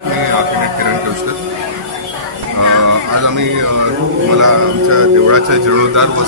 मी architect किरण केवस्कर। आज आम्ही तुम्हाला आमच्या देवळाच्या जीर्णोद्धार व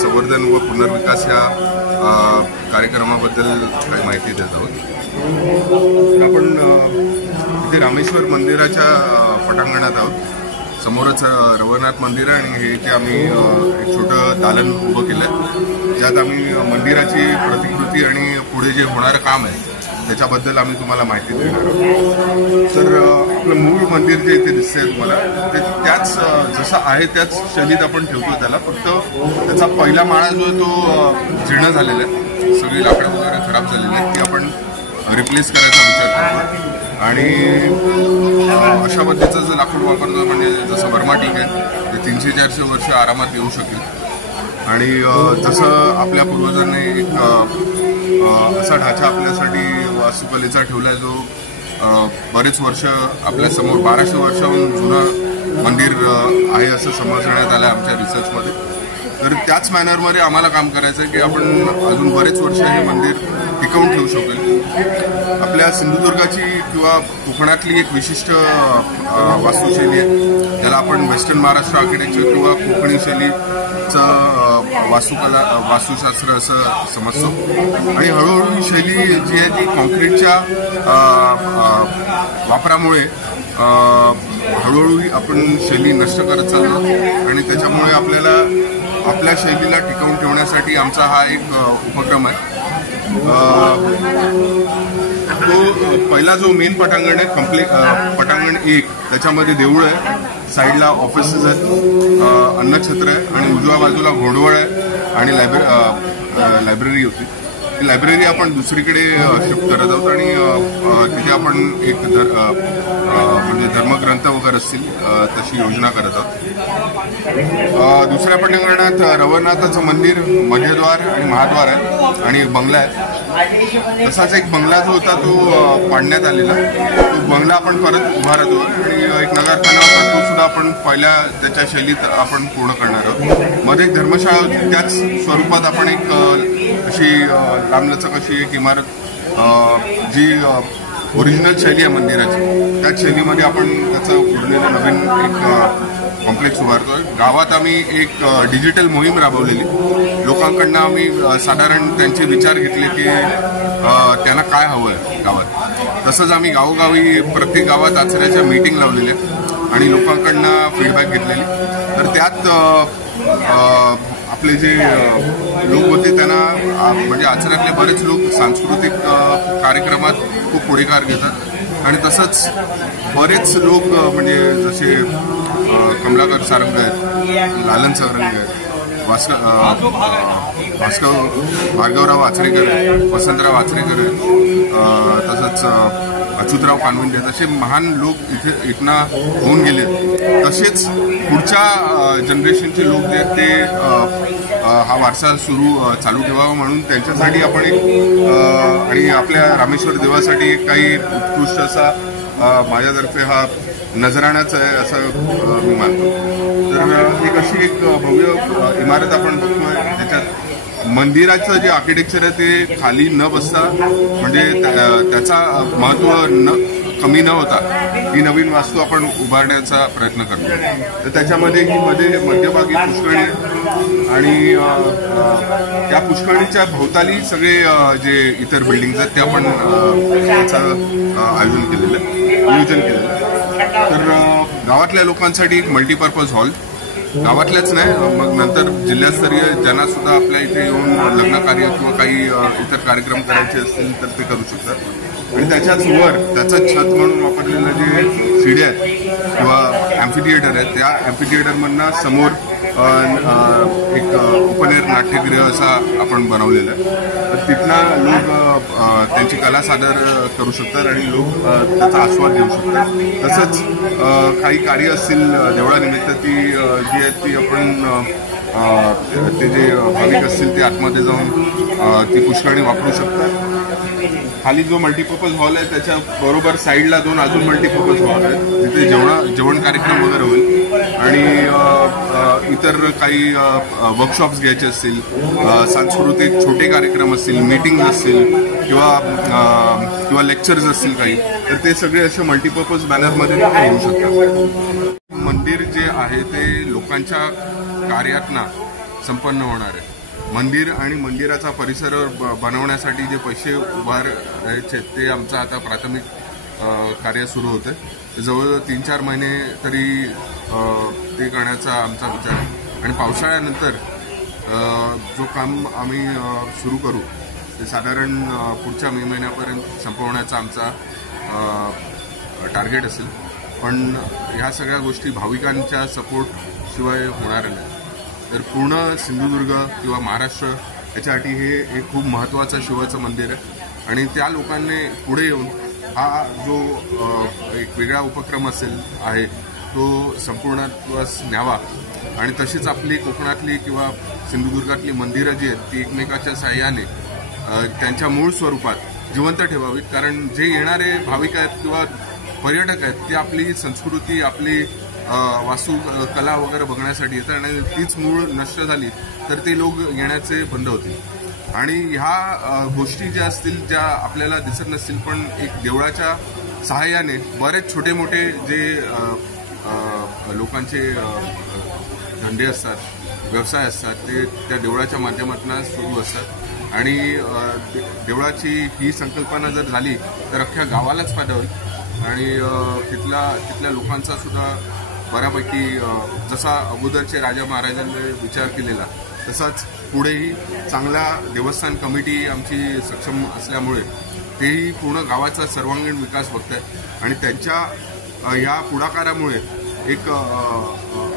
संवर्धन व पुनर्विकास या कार्यक्रमाबद्दल काही माहिती देत आहोत। आपण इथे रामेश्वर मंदिराच्या पटांगणात आहोत। समोरच रवनाथ मंदिर आहे आणि हे इथे आम्ही एक छोटं दालन उभं केलं आहे, ज्यात आम्ही मंदिराची प्रतिकृती आणि पुढे जे होणारं काम आहे त्याच्याबद्दल आम्ही तुम्हाला माहिती देणार आहोत। तर आपलं मूळ मंदिर जे इथे दिसतंय तुम्हाला ते त्याच जसं आहे त्याच शैलीत आपण ठेवतो त्याला, फक्त त्याचा पहिला माळा जो आहे तो जीर्ण झालेला आहे, सगळी लाकडं वगैरे खराब झालेली आहेत, ती आपण रिप्लेस करायचा विचार करतो। आणि अशा पद्धतीचं जर लाकूड वापरतो म्हणजे जसं बर्माटिक आहे ते 300-400 वर्ष आरामात येऊ शकेल। आणि जसं आपल्या पूर्वजांनी एक असा ढाचा आपल्यासाठी वास्तुकलेचा ठेवला आहे जो बरेच वर्ष आपल्यासमोर 1200 वर्षाहून जुनं मंदिर आहे असं समजण्यात आलं आमच्या रिसर्चमध्ये। तर त्याच मॅनरमध्ये आम्हाला काम करायचं आहे की आपण अजून बरेच वर्ष हे मंदिर टिकवून ठेवू शकेल। आपल्या सिंधुदुर्गाची किंवा कोकणातली एक विशिष्ट वास्तुशैली आहे, त्याला आपण वेस्टर्न महाराष्ट्र आर्किटेक्चर किंवा कोकणी शैलीचं वास्तुशास्त्र असं समजतो। आणि हळूहळू ही शैली जी आहे ती कॉन्क्रीटच्या वापरामुळे हळूहळू आपण शैली नष्ट करत चाललो आणि त्याच्यामुळे आपल्याला आपल्या शैलीला टिकवून ठेवण्यासाठी आमचा हा एक उपक्रम आहे। तो पहिला जो मेन पटांगण आहे पटांगण 1 त्याच्यामध्ये देऊळ आहे, साईडला ऑफिसेस आहेत, अन्नछत्र आहे आणि उजव्या बाजूला घोडवळ आहे आणि लायब्ररी होती। ती लायब्ररी आपण दुसरीकडे शिफ्ट करत आहोत आणि तिथे आपण एक म्हणजे धर्मग्रंथ वगैरे असतील तशी योजना करत आहोत। दुसऱ्या पटांगणात रवनाथाचं मंदिर, मध्यद्वार आणि महाद्वार आहे आणि बंगला आहे। तसाच एक बंगला जो होता तो पाडण्यात आलेला, तो बंगला आपण परत उभारतो आणि एक नगरखाना होता तो सुद्धा आपण पहिल्या त्याच्या शैलीत आपण पूर्ण करणार आहोत। मध्ये एक धर्मशाळा होती, त्याच स्वरूपात आपण एक अशी लांबलचक अशी एक इमारत जी ओरिजिनल शैली आहे मंदिराची त्याच शैलीमध्ये आपण त्याचं उरलेलं नवीन एक कॉम्प्लेक्स उभारतोय। गावात आम्ही एक डिजिटल मोहीम राबवलेली, लोकांकडनं आम्ही साधारण त्यांचे विचार घेतले की त्यांना काय हवं आहे गावात। तसंच आम्ही गावोगावी प्रत्येक गावात आचऱ्याच्या मीटिंग लावलेल्या आणि लोकांकडनं फीडबॅक घेतलेली। तर त्यात आपले जे लोक होते त्यांना म्हणजे आचऱ्यातले बरेच लोक सांस्कृतिक कार्यक्रमात खूप पुढाकार घेतात आणि तसंच बरेच लोक म्हणजे जसे कमलाकर सारंग आहेत, लालन सारंग आहेत, भार्गवराव आचरेकर आहेत, वसंतराव आचरेकर आहेत, तसंच अच्युतराव कानविंदे, तसे महान लोक इथनं होऊन गेले। तसेच पुढच्या जनरेशनचे लोक जे आहेत ते हा वारसा चालू ठेवावा म्हणून त्यांच्यासाठी आपण एक आणि आपल्या रामेश्वर देवासाठी एक काही उत्कृष्ट असा माझ्यातर्फे हा नजराणाच आहे असं मी मानतो। तर एक अशी एक भव्य इमारत आपण बघतोय, त्याच्यात मंदिराचं जे आर्किटेक्चर आहे ते खाली न बसता म्हणजे त्याचा महत्त्व कमी न होता ही नवीन वास्तू आपण उभारण्याचा प्रयत्न करतो। तर त्याच्यामध्ये ही मध्यभागी पुष्करणी आणि त्या पुष्करणीच्या भोवताली सगळे जे इतर बिल्डिंग्स आहेत ते आपण त्याचं नियोजन केलेलं आहे। तर गावातल्या लोकांसाठी एक मल्टीपर्पज हॉल, गावातल्याच नाही मग नंतर जिल्हास्तरीय ज्यांना सुद्धा आपल्या इथे येऊन लग्न कार्य किंवा काही इतर कार्यक्रम करायचे असतील तर ते करू शकतात। आणि त्याच्याच वर त्याचं छत म्हणून वापरलेलं जे शिड्या आहेत किंवा ॲम्फिथिएटर आहेत, त्या ॲम्फिथिएटरमधनं समोर एक ओपन-एअर नाट्यगृह असा आपण बनवलेलं आहे। तर तिथनं लोक त्यांची कला सादर करू शकतात आणि लोक त्याचा आस्वाद घेऊ शकतात। तसंच काही कार्य असतील देवळानिमित्त ती जी आहेत ती आपण ते जे भाविक असतील ते आतमध्ये जाऊन ती पुष्करणी वापरू शकतात। खाली जो मल्टीपर्पज हॉल आहे त्याच्या बरोबर साईडला 2 अजून मल्टीपर्पज हॉल आहेत, तिथे जेवण कार्यक्रम वगैरे होईल आणि इतर काही वर्कशॉप्स घ्यायचे असतील, सांस्कृतिक छोटे कार्यक्रम असतील, मीटिंग असतील किंवा लेक्चर्स असतील काही तर ते सगळे असे मल्टीपर्पज बॅनरमध्ये होऊ शकतात. मंदिर जे आहे ते लोकांच्या कार्यातना संपन्न होणार आहे. मंदिर आणि मंदिराचा परिसर बनवण्यासाठी जे पैसे उभारायचे ते आमचं आता प्राथमिक कार्य सुरू होतं. जवळजवळ 3-4 महिने तरी ते करण्याचा आमचा विचार आहे. आणि पावसाळ्यानंतर जो काम आम्ही सुरू करू ते साधारण पुढच्या मे महिन्यापर्यंत संपवण्याचा आमचा टार्गेट असेल. पण ह्या सगळ्या गोष्टी भाविकांच्या सपोर्ट शिवाय होणार नाही. तर पूर्ण सिंधुदुर्ग किंवा महाराष्ट्र याच्यासाठी हे एक खूप महत्त्वाचं शिवाचं मंदिर आहे. आणि त्या लोकांनी पुढे येऊन हा जो एक वेगळा उपक्रम आहे तो संपूर्णत्वास न्यावा. आणि तशीच आपली कोकणातली किंवा सिंधुदुर्गातली मंदिरं जी आहेत ती एकमेकाच्या साह्याने त्यांच्या मूळ स्वरूपात जिवंत ठेवावीत. कारण जे येणारे भाविक आहेत किंवा पर्यटक आहेत ते आपली संस्कृती, आपली वास्तुकला वगैरे बघण्यासाठी येतात. आणि तीच मूळ नष्ट झाली तर ते लोक येण्याचे बंद होतील. आणि ह्या गोष्टी ज्या असतील ज्या आपल्याला दिसत नसतील पण एक देवळाच्या सहाय्याने बरेच छोटे मोठे जे लोकांचे धंदे असतात, व्यवसाय असतात ते त्या देवळाच्या माध्यमातून सुरू असतात. आणि देवळाची ही संकल्पना जर झाली तर अख्ख्या गावालाच फायदा होईल. आणि तिथल्या लोकांचा सुद्धा बऱ्यापैकी जसा अगोदरचे राजा महाराजांनी विचार केलेला तसाच पुढेही चांगला देवस्थान कमिटी आमची सक्षम असल्यामुळे तेही पूर्ण गावाचा सर्वांगीण विकास बघत आहे. आणि त्यांच्या ह्या पुढाकारामुळे एक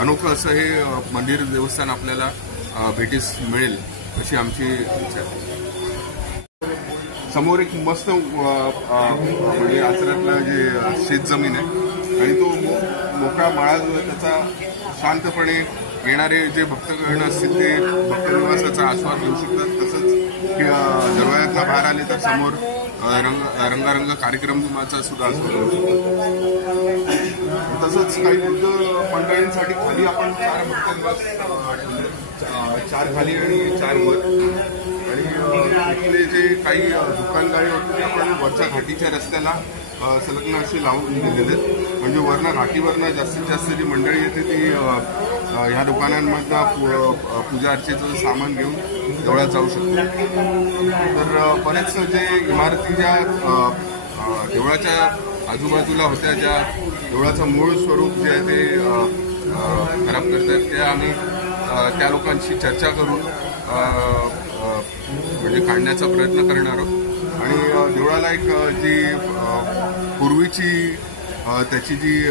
अनोखं असं हे मंदिर देवस्थान आपल्याला भेटीस मिळेल अशी आमची इच्छा आहे. समोर एक मस्त म्हणजे आचऱ्यातलं जे शेतजमीन आहे आणि तो मोकळा माळा जो आहे त्याचा शांतपणे येणारे जे भक्तगण असतील ते भक्तनिवासाचा आस्वाद घेऊ शकतात. तसंच दरवाजातला बाहेर आले तर समोर रंगारंग कार्यक्रमाचा सुद्धा आस्वाद घेऊ शकतात. तसंच काही वृद्ध मंडळींसाठी खाली आपण 4 भक्तनिवास, 4 खाली आणि 4 वर. आणि इथले जे काही दुकानदारी होते ते आपण वरच्या घाटीच्या रस्त्याला संलग्न असे लावून दिलेले आहेत. म्हणजे वरनं घाटीवरनं जास्तीत जास्त जी मंडळी येते ती ह्या दुकानांमधनं पूजा अर्चेचं सामान घेऊन देवळात जाऊ शकतो. तर बरेच जे इमारती ज्या देवळाच्या आजूबाजूला होत्या, ज्या देवळाचं मूळ स्वरूप जे आहे ते खराब करतात, त्या आम्ही त्या लोकांशी चर्चा करून म्हणजे काढण्याचा प्रयत्न करणार आहोत. आणि देवळाला एक जी पूर्वीची त्याची जी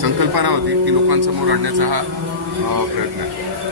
संकल्पना होती ती लोकांसमोर आणण्याचा हा प्रयत्न आहे.